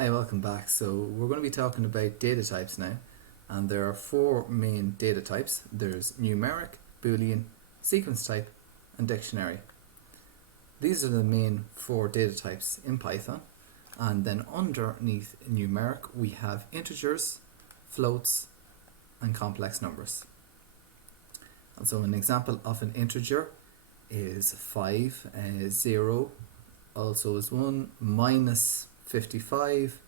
Hi, welcome back. So we're going to be talking about data types now, and there are four main data types. There's numeric, boolean, sequence type, and dictionary. These are the main four data types in Python, and then underneath numeric we have integers, floats, and complex numbers. And so an example of an integer is 5, 0 also is 1, minus 55,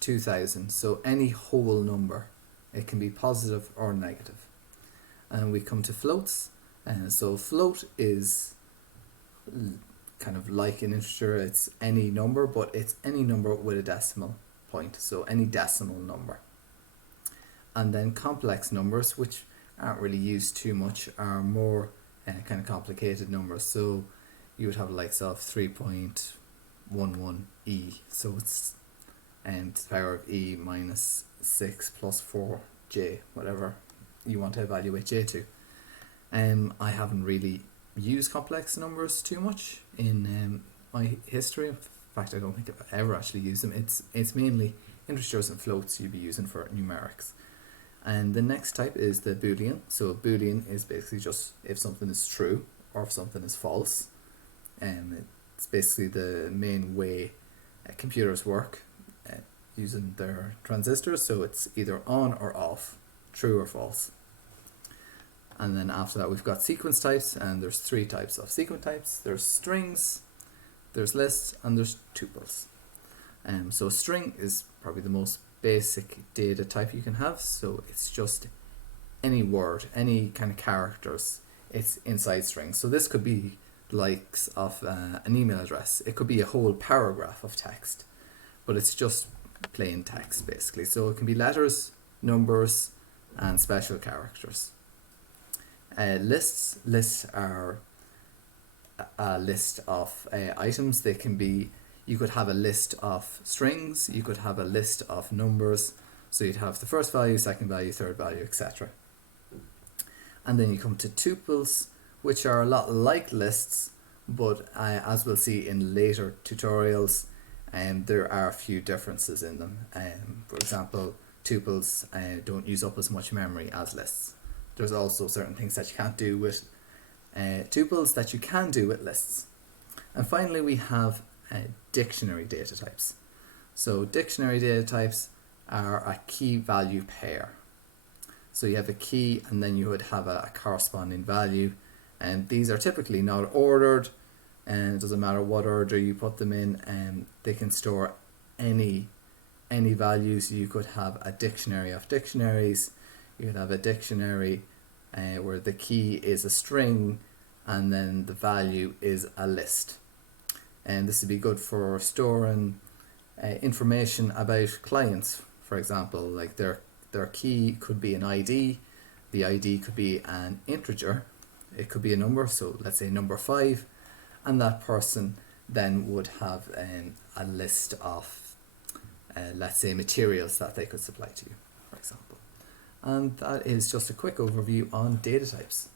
2000. So any whole number, it can be positive or negative. And we come to floats, and so float is kind of like an integer. It's any number, but it's any number with a decimal point, so any decimal number. And then complex numbers, which aren't really used too much, are more kind of complicated numbers. So you would have likes of 3.11e, so it's and the power of e minus 6 plus 4j, whatever you want to evaluate j to. I haven't really used complex numbers too much in my history. In fact, I don't think I've ever actually used them. It's mainly integers and floats you'd be using for numerics. And the next type is the boolean. So boolean is basically just if something is true or if something is false. It's basically the main way computers work using their transistors, so it's either on or off, true or false. And then after that we've got sequence types, and there's three types of sequence types. There's strings, there's lists, and there's tuples. So a string is probably the most basic data type you can have, so it's just any word, any kind of characters, it's inside strings. So this could be the likes of an email address. It could be a whole paragraph of text, but it's just plain text basically. So it can be letters, numbers, and special characters. Lists are a list of items. They can be, you could have a list of strings, you could have a list of numbers, so you'd have the first value, second value, third value, etc. And then you come to tuples, which are a lot like lists, but as we'll see in later tutorials, there are a few differences in them. For example, tuples don't use up as much memory as lists. There's also certain things that you can't do with tuples that you can do with lists. And finally we have dictionary data types. So dictionary data types are a key value pair. So you have a key and then you would have a corresponding value, and these are typically not ordered, and it doesn't matter what order you put them in, and they can store any values. You could have a dictionary of dictionaries, you could have a dictionary where the key is a string and then the value is a list. And this would be good for storing information about clients, for example, like their key could be an ID, the ID could be an integer, it could be a number, so let's say number 5, and that person then would have a list of let's say materials that they could supply to you, for example. And that is just a quick overview on data types.